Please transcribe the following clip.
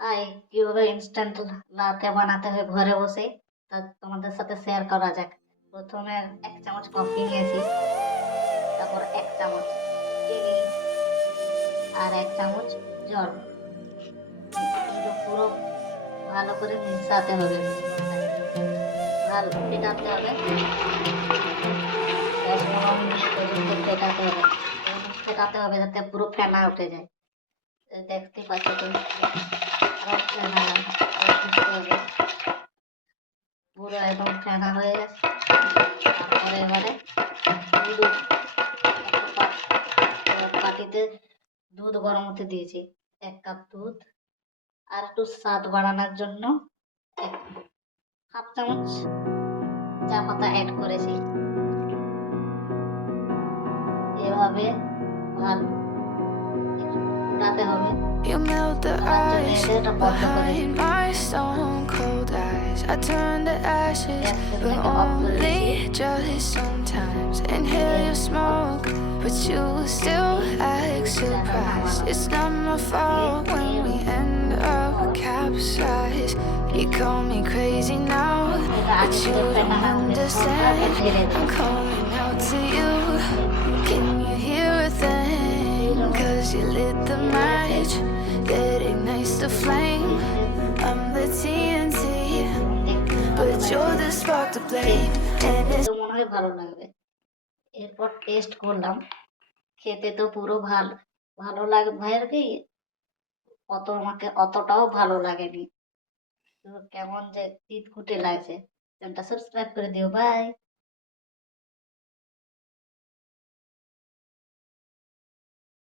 High কীভাবে instant লাতে বানাতে হয় ঘরে বসে। তা তোমাদের সাথে শেয়ার করা যাক। প্রথমে এক চামচ কফি নিয়েছি, তারপর এক চামচ চিনি আর এক চামচ জল। এগুলো পুরো ভালো করে মিশাতে হবে। ভালো ফেটাতে হবে। দশ পনেরো মিনিট পর্যন্ত ফেটাতে হবে। ফেটাতে হবে যাতে পুরো ফেনা উঠে যায়। দেখতে পাচ্ছ তুমি? পুরো এবারে দুধ গরম হতে দিয়েছি এক কাপ দুধ আর একটু স্বাদ বাড়ানোর জন্য হাফ চামচ চা পাতা অ্যাড করেছি এভাবে ভালো ফুটাতে হবে You melt the তার জন্য ice এটা বন্ধ করে behind my stone cold eyes. I turn to ashes, but Like an only just sometimes. Inhale your smoke, but you still act surprised. It's not my fault when we end up capsized. You call me crazy now, but you don't understand. I'm calling out to you. Can you Ignites the flame. I'm the TNT, but you're the spark to blame. And it's মনে হয় ভালো লাগবে। এরপর test করলাম। খেতে তো পুরো ভালো ভালো লাগে ভাইয়ের কি অত আমাকে অতটাও ভালো লাগেনি। তো কেমন যে তিত খুঁটে লাগছে চ্যানেলটা সাবস্ক্রাইব করে দিও। বাই